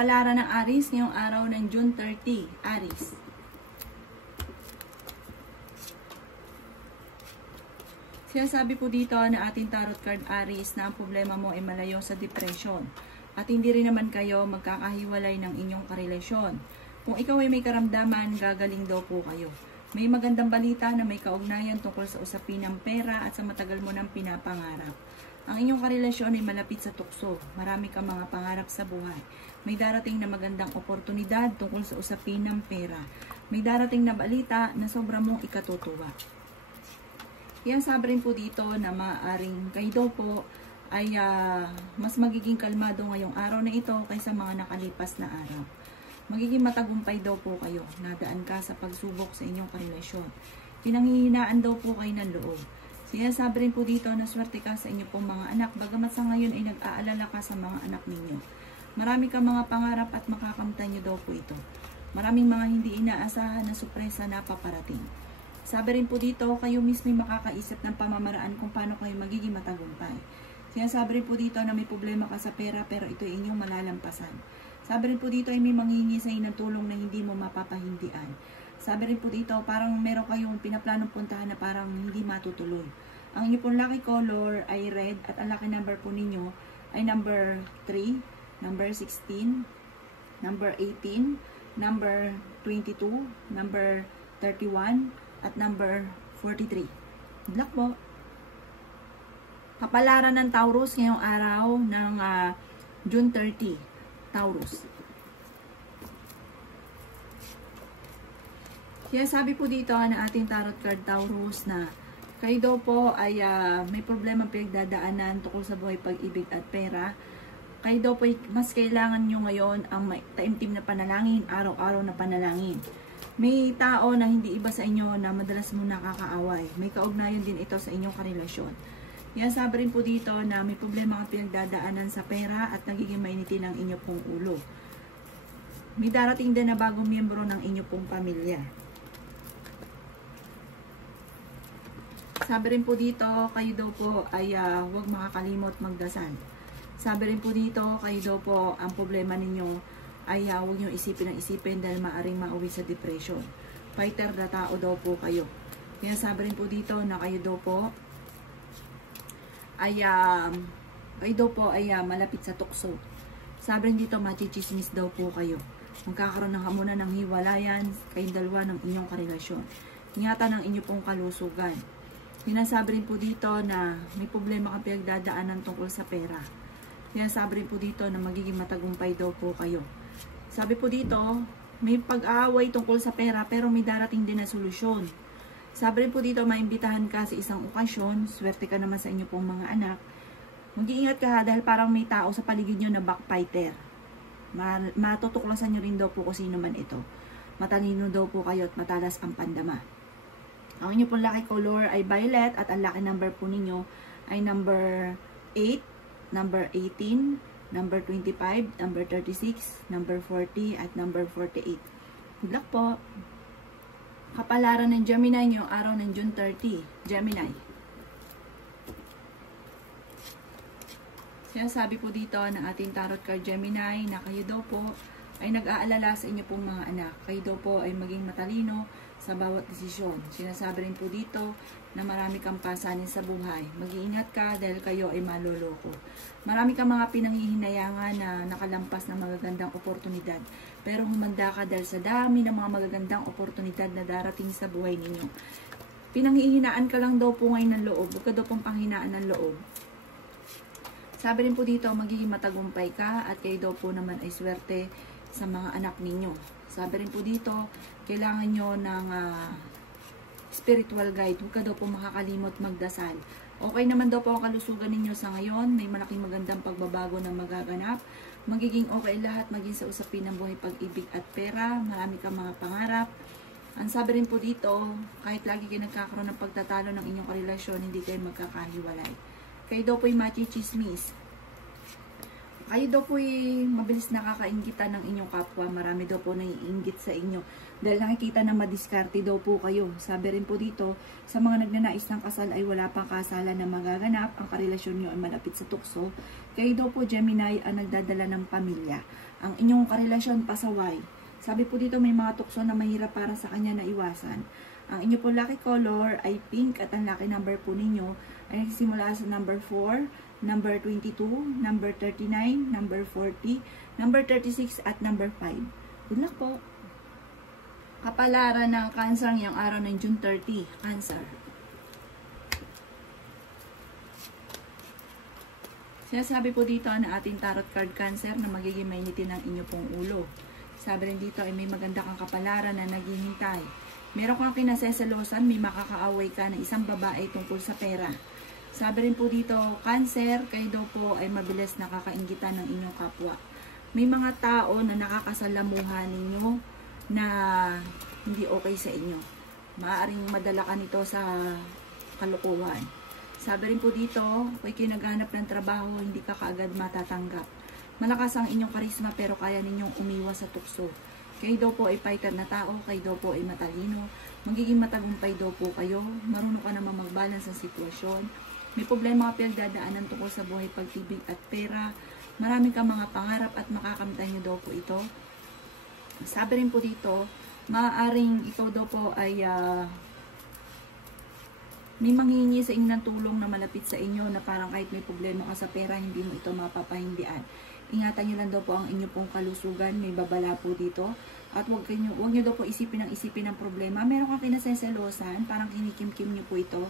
Kapalaran ng Aries ngayong araw ng June 30. Aries. Sinasabi po dito na ating tarot card Aries na ang problema mo ay malayo sa depression. At hindi rin naman kayo magkakahiwalay ng inyong karelasyon. Kung ikaw ay may karamdaman, gagaling daw po kayo. May magandang balita na may kaugnayan tungkol sa usapin ng pera at sa matagal mo ng pinapangarap. Ang inyong karelasyon ay malapit sa tukso. Marami kang mga pangarap sa buhay. May darating na magandang oportunidad tungkol sa usapin ng pera. May darating na balita na sobra mong ikatutuwa. Yan, sabi rin po dito na maaaring kayo daw po ay mas magiging kalmado ngayong araw na ito kaysa mga nakalipas na araw. Magiging matagumpay daw po kayo. Nadaan ka sa pagsubok sa inyong karelasyon. Pinanghihinaan daw po kayo ng loob. Sinasabi rin po dito na swerte ka sa inyo pong mga anak, bagamat sa ngayon ay nag-aalala ka sa mga anak ninyo. Marami kang mga pangarap at makakamtan nyo daw po ito. Maraming mga hindi inaasahan na sorpresa na paparating. Sabi rin po dito, kayo mismo makakaisip ng pamamaraan kung paano kayo magiging matagumpay. Sinasabi rin po dito na may problema ka sa pera pero ito ay inyong malalampasan. Sabi rin po dito ay may manghihingi sa inyo ng tulong na hindi mo mapapahindian. Sabi rin po dito, parang meron kayong pinaplanong puntahan na parang hindi matutuloy. Ang inyo pong lucky color ay red at ang lucky number po ninyo ay number 3, number 16, number 18, number 22, number 31, at number 43. Good luck po! Kapalaran ng Taurus ngayong araw ng June 30. Taurus. Kaya sabi po dito na ating tarot card Taurus na kayo daw po ay may problema pinagdadaanan tungkol sa buhay, pag-ibig at pera. Kayo daw po ay mas kailangan nyo ngayon ang taimtim na panalangin, araw-araw na panalangin. May tao na hindi iba sa inyo na madalas mo nakakaaway. May kaugnayan din ito sa inyong karelasyon. Yan, sabi rin po dito na may problema kang pinagdadaanan sa pera at nagiging mainitin ang inyo pong ulo. May darating din na bagong miyembro ng inyo pong pamilya. Sabi rin po dito, kayo daw po ay huwag makakalimot magdasal. Sabi rin po dito, kayo daw po ang problema ninyo ay huwag nyo isipin ang isipin dahil maaaring mauwi sa depression. Fighter na tao daw po kayo. Kaya sabi rin po dito na kayo daw po ay malapit sa tukso. Sabi rin dito, machichismis daw po kayo. Magkakaroon ng hamunan ng hiwalayan kayong dalawa ng inyong karelasyon. Ingatan ang inyo pong kalusugan. Sinasabi rin po dito na may problema kang pinagdadaanan tungkol sa pera. Sinasabi rin po dito na magiging matagumpay daw po kayo. Sabi po dito, may pag-aaway tungkol sa pera pero may darating din na solusyon. Sabi rin po dito, maimbitahan ka sa isang okasyon, swerte ka naman sa inyo pong mga anak. Mag-iingat ka dahil parang may tao sa paligid nyo na backfighter. Matutuklasan nyo rin daw po kung sino man ito. Matalino daw po kayo at matalas ang pandama. Ang inyo pong lucky color ay violet at ang lucky number po ninyo ay number 8, number 18, number 25, number 36, number 40 at number 48. Good luck po! Kapalaran ng Gemini ngayong araw ng June 30. Gemini. Sinasabi po dito ng ating tarot card Gemini na kayo daw po ay nag-aalala sa inyo pong mga anak. Kayo daw po ay maging matalino sa bawat desisyon. Sinasabi rin po dito na marami kang pasanin sa buhay. Mag-iingat ka dahil kayo ay maloloko. Marami kang mga pinanghihinayangan na nakalampas ng magagandang oportunidad. Pero humanda ka dahil sa dami ng mga magagandang oportunidad na darating sa buhay ninyo. Pinanghihinaan ka lang daw po ngayon ng loob. Huwag ka daw pong panghinaan ng loob. Sabi rin po dito, magiging matagumpay ka at kayo daw po naman ay swerte sa mga anak ninyo. Sabi rin po dito, kailangan nyo ng spiritual guide. Huwag ka daw po makakalimot magdasal. Okay naman daw po ang kalusugan ninyo sa ngayon. May malaking magandang pagbabago na magaganap. Magiging okay lahat, maging sa usapin ng buhay, pag-ibig at pera. Marami kang mga pangarap. Ang sabi rin po dito, kahit lagi kayo nagkakaroon ng pagtatalo ng inyong karelasyon, hindi kayo magkakahiwalay. Kayo daw po ay machichismis. Kayo daw po mabilis nakakainggitan ng inyong kapwa. Marami daw po naiinggit sa inyo. Dahil nakikita na madiskarte daw po kayo. Sabi rin po dito, sa mga nagnanais ng kasal ay wala pang kasalan na magaganap. Ang karelasyon nyo ay malapit sa tukso. Kayo daw po, Gemini, ang nagdadala ng pamilya. Ang inyong karelasyon pasaway. Sabi po dito, may mga tukso na mahirap para sa kanya na iwasan. Ang inyo po lucky color ay pink at ang lucky number po ninyo ay nagsisimula sa number 4, number 22, number 39, number 40, number 36, at number 5. Good luck po! Kapalaran ng Cancer ngayong araw ng June 30. Cancer. Sinasabi po dito na ating tarot card Cancer na magiging mainitin ang inyo pong ulo. Sabi rin dito ay may maganda kang kapalaran na naghihintay. Meron kang kinaseselosan, may makakaaway ka ng isang babae tungkol sa pera. Sabi rin po dito, Cancer, kayo daw po ay mabilis nakakainggitan ng inyong kapwa. May mga tao na nakakasalamuhan ninyo na hindi okay sa inyo. Maaaring madala ka nito sa kalukuhan. Sabi rin po dito, kung kayo naghanap ng trabaho, hindi ka kaagad matatanggap. Malakas ang inyong karisma pero kaya ninyong umiwas sa tukso. Kayo daw po ay fighter na tao, kayo daw po ay matalino. Magiging matagumpay daw po kayo. Marunong ka naman mag-balance ang sitwasyon. May problema ka pinagdadaanan tungkol sa buhay, pag-ibig at pera. Marami kang mga pangarap at makakamtan nyo daw po ito. Sabi rin po dito, maaaring ikaw daw po ay may manghihingi sa inyo ng tulong na malapit sa inyo na parang kahit may problema ka sa pera, hindi mo ito mapapahindian. Ingatan nyo lang daw po ang inyo pong kalusugan, may babala po dito. At huwag nyo daw po isipin ng problema. Meron kang kinaseselosan, parang kinikim-kim nyo po ito.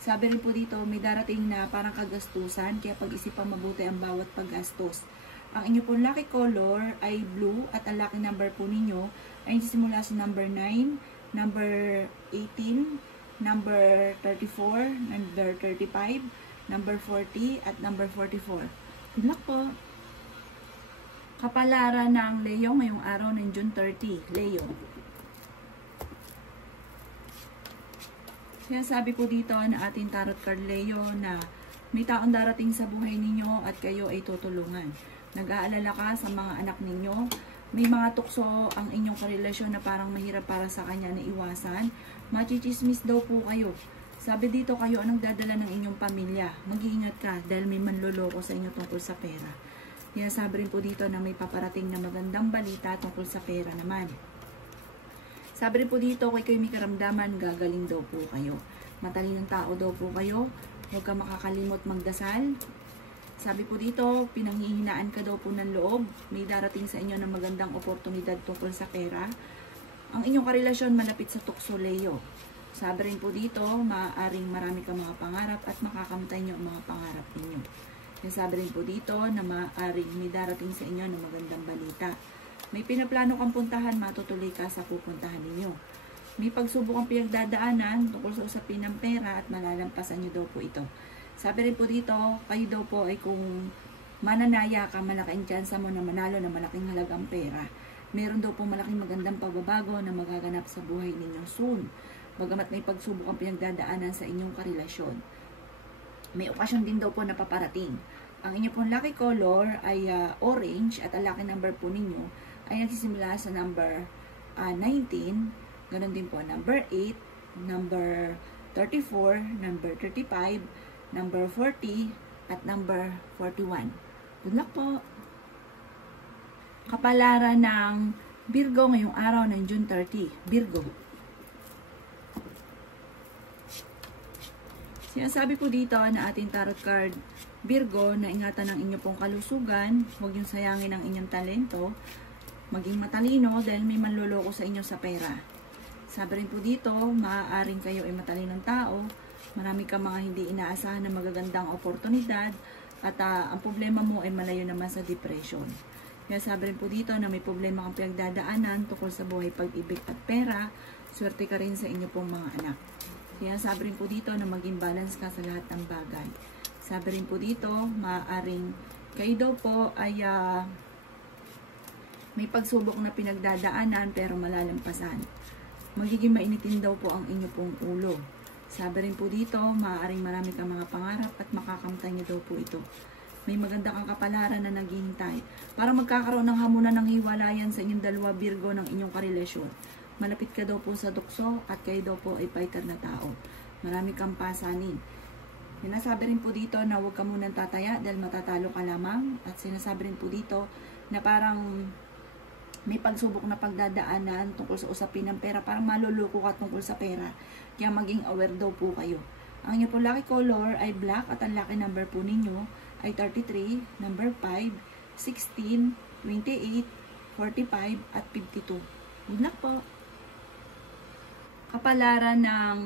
Sabi rin po dito, may darating na parang kagastusan, kaya pag-isipan mabuti ang bawat paggastos. Ang inyo pong lucky color ay blue at ang lucky number po ninyo ay simula sa number 9, number 18, number 34, number 35, number 40, at number 44. Good luck po! Kapalaran ng Leo ngayong araw ng June 30. Leo. Sinasabi po dito na ating tarot card Leo na may taong darating sa buhay ninyo at kayo ay tutulungan. Nag-aalala ka sa mga anak ninyo. May mga tukso ang inyong karelasyon na parang mahirap para sa kanya na iwasan. Machichismis daw po kayo. Sabi dito kayo ang nagdadala ng inyong pamilya. Mag-iingat ka dahil may manloloko sa inyo tungkol sa pera. Sinasabi rin po dito na may paparating na magandang balita tungkol sa pera naman. Sabi rin po dito, kung kayo may karamdaman, gagaling daw po kayo. Matalinong tao daw po kayo. Huwag ka makakalimot magdasal. Sabi po dito, pinanghihinaan ka daw po ng loob. May darating sa inyo ng magandang oportunidad tungkol sa pera. Ang inyong karelasyon malapit sa tukso, Leo. Sabi rin po dito, maaaring marami kang mga pangarap at makakamtay nyo ang mga pangarap ninyo. Sabi rin po dito na maaaring may darating sa inyo ng magandang balita. May pinaplano kang puntahan, matutuloy ka sa pupuntahan ninyo. May pagsubok ang pinagdadaanan tungkol sa usapin ng pera at malalampasan nyo daw po ito. Sabi rin po dito, kayo daw po ay kung mananaya ka, malaking tsansa mo na manalo na malaking halagang pera. Meron daw po malaking magandang pagbabago na magaganap sa buhay ninyo soon. Bagamat may pagsubok ang pinagdadaanan sa inyong karelasyon. May okasyon din daw po na paparating. Ang inyo pong lucky color ay orange at ang lucky number po ninyo ay nagsisimula sa number 19, ganun din po number 8, number 34, number 35, number 40, at number 41. Good luck po! Kapalaran ng Virgo ngayong araw ng June 30. Virgo. Sinasabi po dito na ating tarot card Virgo na ingatan ng inyo pong kalusugan, huwag yung sayangin ang inyong talento, maging matalino dahil may manloloko sa inyo sa pera. Sabi rin po dito, maaaring kayo ay matalinong tao, marami kang mga hindi inaasahan na magagandang oportunidad, at ang problema mo ay malayo naman sa depression. Kaya sabi rin po dito na may problema kang pinagdadaanan tungkol sa buhay, pag-ibig at pera, swerte ka rin sa inyo pong mga anak. Kaya sabi rin po dito na maging balance ka sa lahat ng bagay. Sabi rin po dito, maaaring kayo daw po ay may pagsubok na pinagdadaanan pero malalampasan. Magiging mainitin daw po ang inyo pong ulo. Sabi rin po dito, maaaring marami kang mga pangarap at makakamtan niyo daw po ito. May maganda kang kapalaran na naghihintay. Para magkakaroon ng hamunan ng hiwalayan sa inyong dalawa, Virgo, ng inyong karelasyon. Malapit ka daw po sa tukso at kayo daw po ay fighter na tao. Marami kang pasanin. Sinasabi rin po dito na huwag ka munang tataya dahil matatalo ka lamang. At sinasabi rin po dito na parang may pagsubok na pagdadaanan tungkol sa usapin ng pera. Parang maluluko ka tungkol sa pera. Kaya maging aware daw po kayo. Ang inyo po lucky color ay black at ang lucky number po ninyo ay 33, number 5, 16, 28, 45 at 52. Good luck po! Kapalaran ng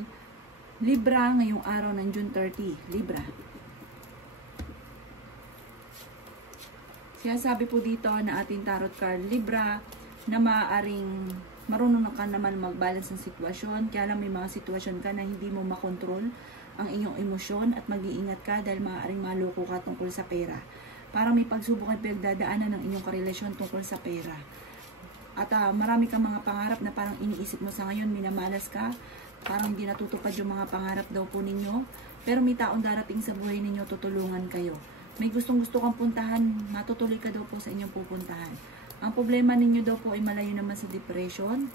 Libra ngayong araw ng June 30. Libra. Sinasabi po dito na ating tarot card Libra na maaaring marunong ka naman mag-balance ng sitwasyon, kaya lang may mga sitwasyon ka na hindi mo makontrol ang inyong emosyon at mag-iingat ka dahil maaaring maloko ka tungkol sa pera. Parang may pagsubok at pinagdadaanan ng inyong karelasyon tungkol sa pera. At marami kang mga pangarap na parang iniisip mo sa ngayon, minamalas ka, parang hindi natutupad yung mga pangarap daw po ninyo. Pero may taong darating sa buhay ninyo, tutulungan kayo. May gustong-gusto kang puntahan, matutuloy ka daw po sa inyong pupuntahan. Ang problema ninyo daw po ay malayo naman sa depression.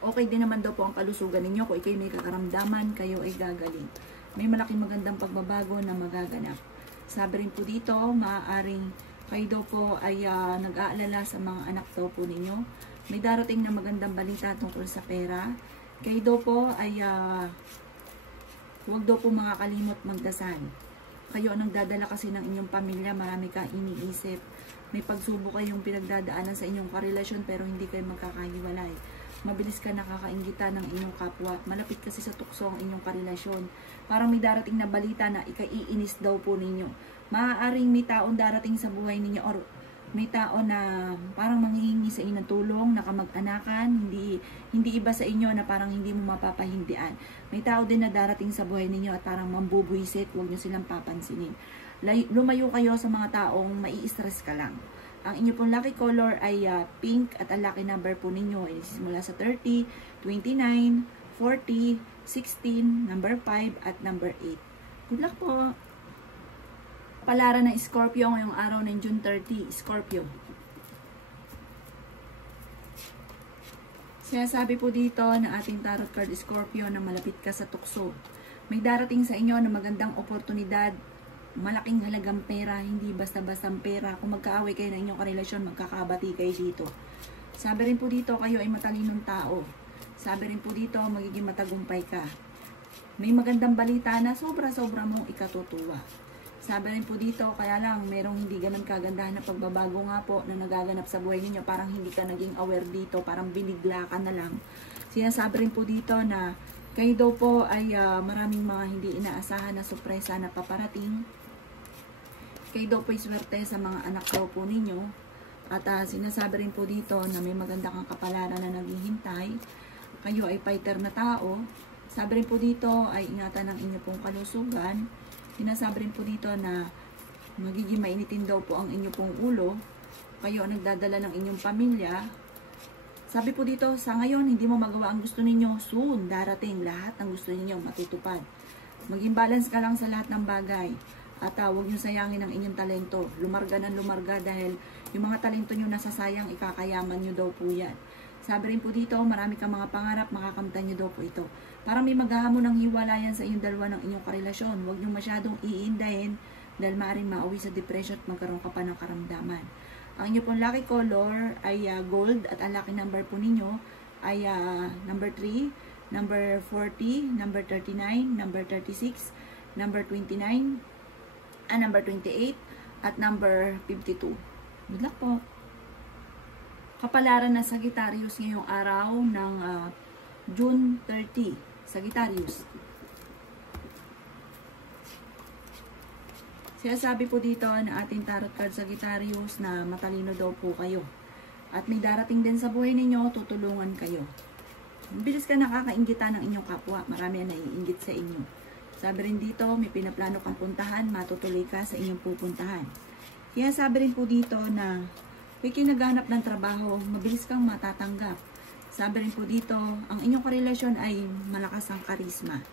Okay din naman daw po ang kalusugan ninyo. Kung ikay may kakaramdaman, kayo ay gagaling. May malaking magandang pagbabago na magaganap. Sabi rin po dito, maaaring kayo daw po ay nag-aalala sa mga anak daw po ninyo. May darating na magandang balita tungkol sa pera. Kayo daw po ay huwag daw po makakalimot magdasal. Kayo ang nagdadala kasi ng inyong pamilya, marami kang iniisip. May pagsubok kayong pinagdadaanan sa inyong karelasyon pero hindi kayo magkakahiwalay. Mabilis ka nakakaingita ng inyong kapwa. Malapit kasi sa tukso ang inyong karelasyon. Parang may darating na balita na ikaiinis daw po ninyo. Maaaring may taong darating sa buhay ninyo or may tao na parang manghihingi sa inyo ng tulong, nakamag-anakan, hindi iba sa inyo na parang hindi mo mapapahindian. May tao din na darating sa buhay ninyo at parang mambubuisit, huwag nyo silang papansinin. Lumayo kayo sa mga taong mai-stress ka lang. Ang inyo pong lucky color ay pink at ang lucky number po ninyo ay simula sa 30, 29, 40, 16, number 5 at number 8. Good luck po! Palaran ng Scorpio ngayong araw ng June 30. Scorpio. Sinasabi po dito na ating tarot card Scorpio na malapit ka sa tukso. May darating sa inyo na magandang oportunidad, malaking halagang pera, hindi basta-bastang pera. Kung magkaaway kayo ng inyong karelasyon, magkakabati kayo dito. Sabi rin po dito, kayo ay matalinong tao. Sabi rin po dito, magiging matagumpay ka. May magandang balita na sobra-sobra mong ikatutuwa. Sabi rin po dito, kaya lang merong hindi ganun kagandahan na pagbabago nga po na nagaganap sa buhay ninyo. Parang hindi ka naging aware dito, parang binigla ka na lang. Sinasabi rin po dito na kayo daw po ay maraming mga hindi inaasahan na sorpresa na paparating. Kayo daw po ay swerte sa mga anak daw po ninyo. At sinasabi rin po dito na may maganda kang kapalaran na naghihintay. Kayo ay fighter na tao. Sabi rin po dito ay ingatan ng inyo pong kalusugan. Sinasabi rin po dito na magiging mainitin daw po ang inyo pong ulo. Kayo ang nagdadala ng inyong pamilya. Sabi po dito, sa ngayon, hindi mo magawa ang gusto ninyo. Soon, darating lahat ng gusto ninyo matutupad. Maging balance ka lang sa lahat ng bagay. At huwag nyo sayangin ang inyong talento. Lumarga ng lumarga dahil yung mga talento nyo nasasayang, ikakayaman nyo daw po yan. Sabi rin po dito, marami kang mga pangarap, makakamtan nyo daw po ito. Para may maghahamon ng hiwalayan sa inyong dalawa ng inyong karelasyon. Huwag nyo masyadong iindahin dahil maaaring mauwi sa depression at magkaroon ka pa ng karamdaman. Ang inyo pong lucky color ay gold at ang lucky number po ninyo ay number 3, number 40, number 39, number 36, number 29, number 28, at number 52. Good luck po! Kapalaran ng Sagittarius ngayong araw ng June 30. Sagittarius. Sinasabi po dito na ating tarot card Sagittarius na matalino daw po kayo. At may darating din sa buhay ninyo, tutulungan kayo. Bilis ka nakakainggitan ng inyong kapwa. Marami ang naiinggit sa inyo. Sabi rin dito, may pinaplano kang puntahan, matutuloy ka sa inyong pupuntahan. Kaya sabi rin po dito na kung kinaganap ng trabaho, mabilis kang matatanggap. Sabi rin po dito, ang inyong karelasyon ay malakas ang karisma.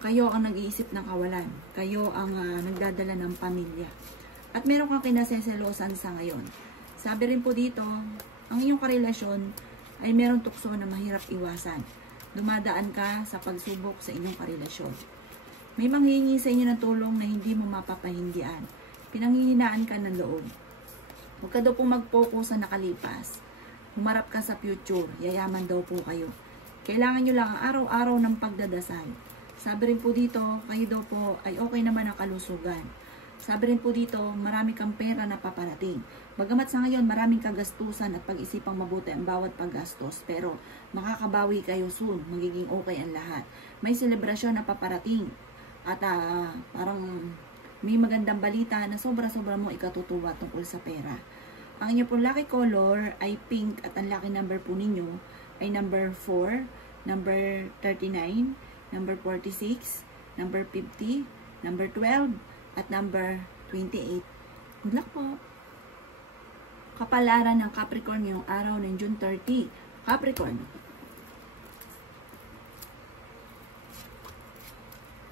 Kayo ang nag-iisip ng kawalan. Kayo ang nagdadala ng pamilya. At meron kang kinaseselosan sa ngayon. Sabi rin po dito, ang inyong karelasyon ay meron tukso na mahirap iwasan. Dumadaan ka sa pagsubok sa inyong karelasyon. May manghihingi sa inyo ng tulong na hindi mo mapapahindian. Pinanghihinaan ka ng loob. Huwag ka daw pong mag-focus sa nakalipas. Humarap ka sa future. Yayaman daw po kayo. Kailangan nyo lang ang araw-araw ng pagdadasal. Sabi rin po dito, kayo daw po ay okay naman ang kalusugan. Sabi rin po dito, marami kang pera na paparating. Bagamat sa ngayon, maraming kagastusan at pag-isipang mabuti ang bawat paggastos. Pero makakabawi kayo soon. Magiging okay ang lahat. May selebrasyon na paparating. At parang may magandang balita na sobra-sobra mo ikatutuwa tungkol sa pera. Ang inyo pong lucky color ay pink at ang lucky number po ninyo ay number 4, number 39, number 46, number 50, number 12, at number 28. Good luck po! Kapalaran ng Capricorn ngayong araw ng June 30. Capricorn.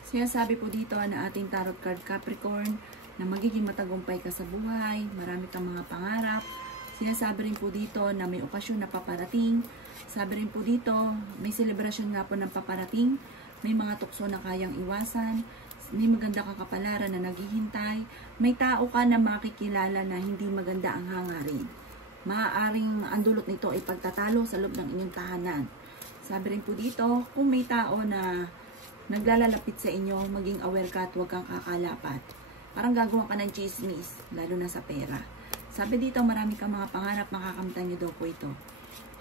Sinasabi po dito na ating tarot card Capricorn na magiging matagumpay ka sa buhay, marami kang mga pangarap. Sinasabi rin po dito na may okasyon na paparating. Sabi rin po dito, may selebrasyon nga po ng paparating. May mga tukso na kayang iwasan. May maganda kang kapalaran na naghihintay. May tao ka na makikilala na hindi maganda ang hangarin. Maaaring ang dulot nito ay pagtatalo sa loob ng inyong tahanan. Sabi rin po dito, kung may tao na naglalalapit sa inyo, maging aware ka at huwag kang kakalapat. Parang gagawa ka ng chismis, lalo na sa pera. Sabi dito, marami kang mga pangarap, makakamtan nyo daw po ito.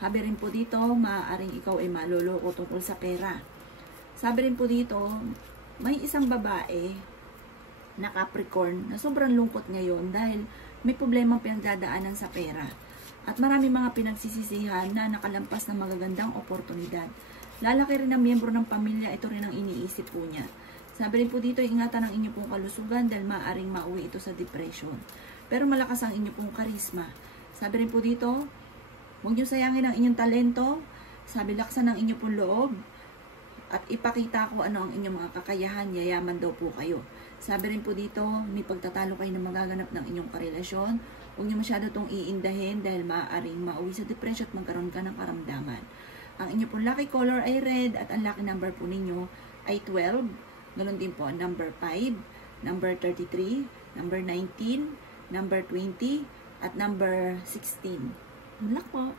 Sabi rin po dito, maaaring ikaw ay maloloko tungkol sa pera. Sabi rin po dito, may isang babae na Capricorn na sobrang lungkot ngayon dahil may problemang pinagdadaanan sa pera. At marami mga pinagsisisihan na nakalampas ng magagandang oportunidad. Lalaki rin ang miyembro ng pamilya, ito rin ang iniisip po niya. Sabi rin po dito, ingatan ang inyo pong kalusugan dahil maaaring mauwi ito sa depression. Pero malakas ang inyo pong karisma. Sabi rin po dito, huwag niyo sayangin ang inyong talento. Sabi, laksan ang inyo pong loob. At ipakita ko ano ang inyong mga kakayahan, yayaman daw po kayo. Sabi rin po dito, may pagtatalo kayo na magaganap ng inyong karelasyon. Huwag niyo masyado itong iindahin dahil maaaring mauwi sa depression at magkaroon ka ng karamdaman. Ang inyo pong lucky color ay red at ang lucky number po ninyo ay 12. Ganon din po number 5, number 33, number 19, number 20, at number 16. Good luck po!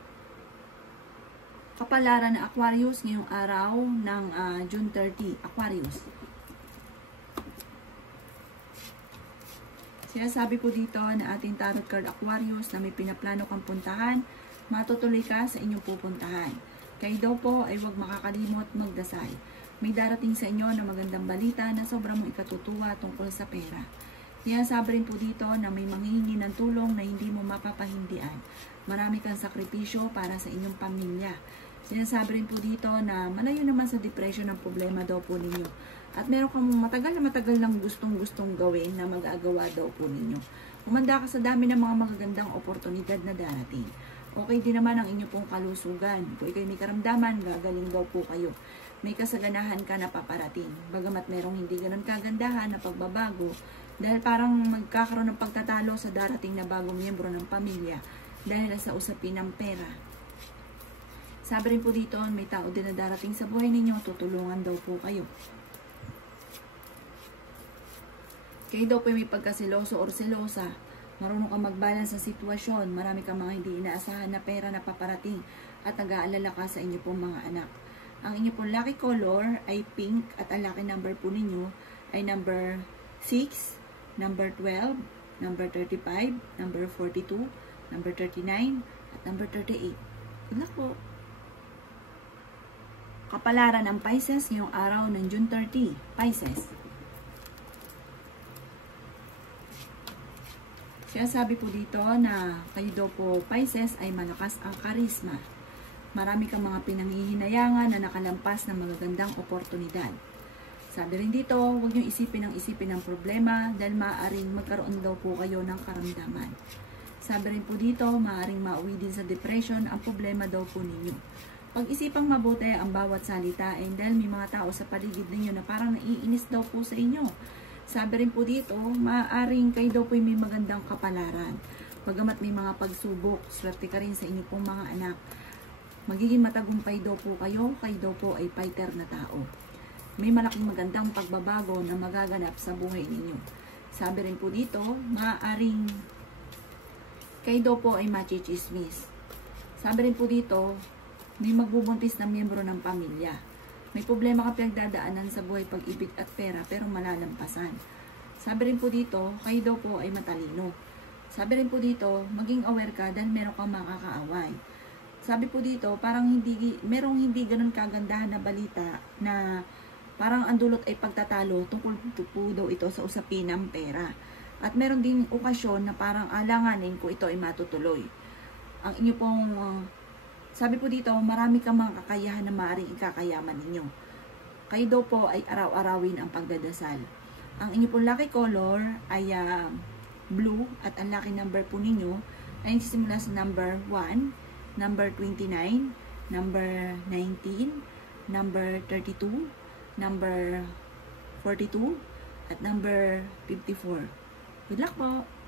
Kapalaran ng Aquarius ngayong araw ng June 30. Aquarius. Sinasabi po dito na ating tarot card Aquarius na may pinaplano kang puntahan, matutuloy ka sa inyong pupuntahan. Kayo daw po ay huwag makakalimot magdasal. May darating sa inyo na magandang balita na sobrang mong ikatutuwa tungkol sa pera. Sinasabi rin po dito na may manghihingi ng tulong na hindi mo mapapahindian. Marami kang sakripisyo para sa inyong pamilya. Sinasabi rin po dito na malayo naman sa depression ang problema daw po ninyo. At meron kang matagal lang gustong-gustong gawin na mag-agawa daw po ninyo. Umanda ka sa dami ng mga magagandang oportunidad na darating. Okay din naman ang inyo pong kalusugan. Kung ikaw'y may karamdaman, gagaling daw po kayo. May kasaganahan ka na paparating. Bagamat merong hindi ganun kagandahan na pagbabago, dahil parang magkakaroon ng pagtatalo sa darating na bagong miyembro ng pamilya dahil sa usapin ng pera. Sabi rin po dito, may tao din na darating sa buhay ninyo, tutulungan daw po kayo. Kayo daw po may pagkasiloso or selosa, marunong kang mag-balance sa sitwasyon, marami kang mga hindi inaasahan na pera na paparating at nag-aalala ka sa inyo pong mga anak. Ang inyo pong lucky color ay pink at ang lucky number po ninyo ay number 6, number 12, number 35, number 42, number 39, at number 38. Good luck po! Kapalaran ng Pisces ngayong araw ng June 30. Pisces. Siya sabi po dito na kayo daw po Pisces ay malakas ang karisma. Marami kang mga pinanghihinayangan na nakalampas ng magagandang oportunidad. Sabi rin dito, huwag niyo isipin ng problema dahil maaaring magkaroon daw po kayo ng karamdaman. Sabi rin po dito, maaaring mauwi din sa depression ang problema daw po ninyo. Pag-isipang mabuti ang bawat salitain dahil may mga tao sa paligid ninyo na parang naiinis daw po sa inyo. Sabi rin po dito, maaaring kayo daw po may magandang kapalaran. Bagamat may mga pagsubok, swerte ka rin sa inyo pong mga anak. Magiging matagumpay daw po kayo daw po ay fighter na tao. May malaking magandang pagbabago na magaganap sa buhay ninyo. Sabi rin po dito, maaaring kayo daw po ay machichismis. Sabi rin po dito, may magbubuntis na miyembro ng pamilya. May problema ka pinagdadaanan sa buhay, pag-ibig at pera, pero malalampasan. Sabi rin po dito, kayo daw po ay matalino. Sabi rin po dito, maging aware ka dahil meron kang makakaaway. Sabi po dito, merong hindi ganun kagandahan na balita na parang ang dulot ay pagtatalo tungkol po daw ito sa usapin ng pera. At meron ding okasyon na parang alanganin kung ito ay matutuloy. Ang inyo pong sabi po dito, marami kang mga kakayahan na maaaring ikakayaman ninyo. Kayo daw po ay araw-arawin ang pagdadasal. Ang inyo pong lucky color ay blue at ang lucky number po ninyo ay nagsisimula sa number 1, number 29, number 19, number 32, number 42, at number 54. Good luck po!